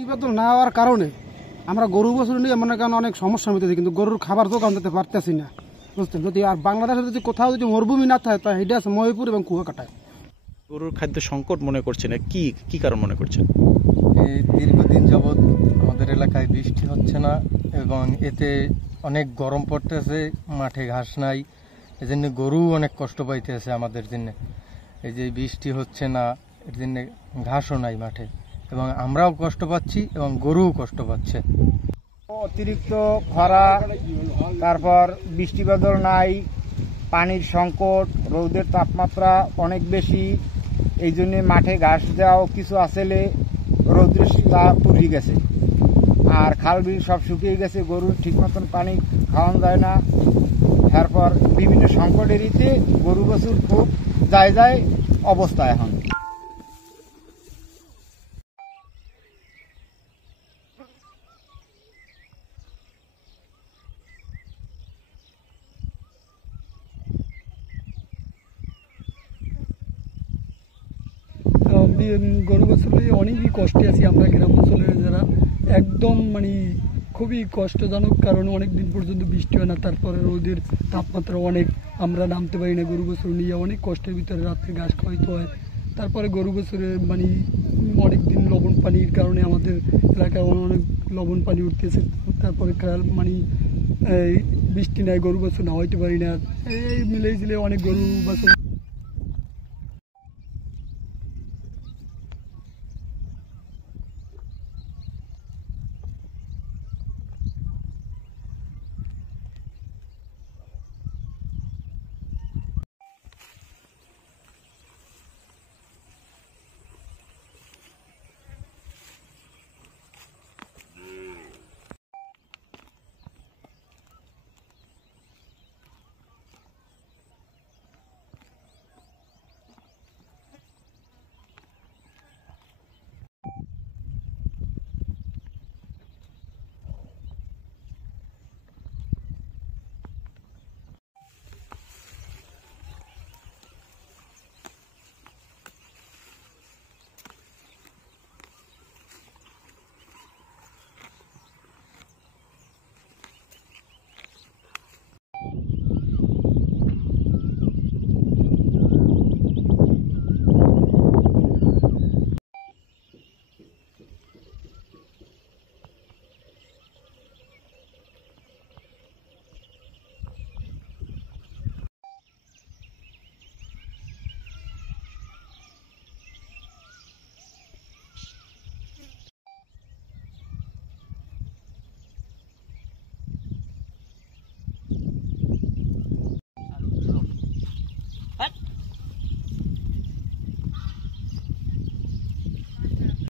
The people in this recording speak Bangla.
বৃষ্টিপাত না হওয়ার কারণে আমরা গরু বছর নিয়ে মনে করেন অনেক সমস্যার মধ্যে কিন্তু গরুর খাবার দোকান দিতে পারতেছি না, বুঝছেন। যদি আর বাংলাদেশে যদি কোথাও যদি মরুভূমি না থাকে তা এটা আছে মহিপুর এবং কুয়াকাটায়। গরুর খাদ্য সংকট মনে করছেন, কি কি কারণ মনে করছেন? এই দীর্ঘদিন যাবৎ আমাদের এলাকায় বৃষ্টি হচ্ছে না এবং এতে অনেক গরম পড়তেছে, মাঠে ঘাস নাই, এজন্য গরু অনেক কষ্ট পাইতেছে আমাদের জন্য। এই যে বৃষ্টি হচ্ছে না এর জন্য ঘাসও নাই মাঠে এবং আমরাও কষ্ট পাচ্ছি এবং গরুও কষ্ট পাচ্ছে। অতিরিক্ত খরা, তারপর বৃষ্টিপাত নাই, পানির সংকট, রোদের তাপমাত্রা অনেক বেশি, এই জন্য মাঠে ঘাস দেওয়াও কিছু আসলে রৌদ্রের তা পুড়ে গেছে, আর খাল বিল সব শুকিয়ে গেছে, গরুর ঠিক মতন পানি খাওয়ানো যায় না। তারপর বিভিন্ন সংকটের ইতে গরু বছর খুব যায় অবস্থা এখন। গরু বছরে অনেকই কষ্টে আছি আমরা গ্রাম অঞ্চলের যারা, একদম মানে খুবই কষ্টজনক, কারণ অনেক দিন পর্যন্ত বৃষ্টি হয় না, তারপরে রোদের তাপমাত্রা অনেক, আমরা নামতে পারি না, গরু বছর নিয়ে অনেক কষ্টের ভিতরে রাত্রে ঘাস খাওয়াইতে হয়। তারপরে গরু বছরে মানে অনেক দিন লবণ পানির কারণে আমাদের এলাকায় অনেক লবণ পানি উঠতেছে, তারপরে মানে এই বৃষ্টি নাই, গরু বছর না হইতে পারি না, এই মিলেই অনেক গরু বছর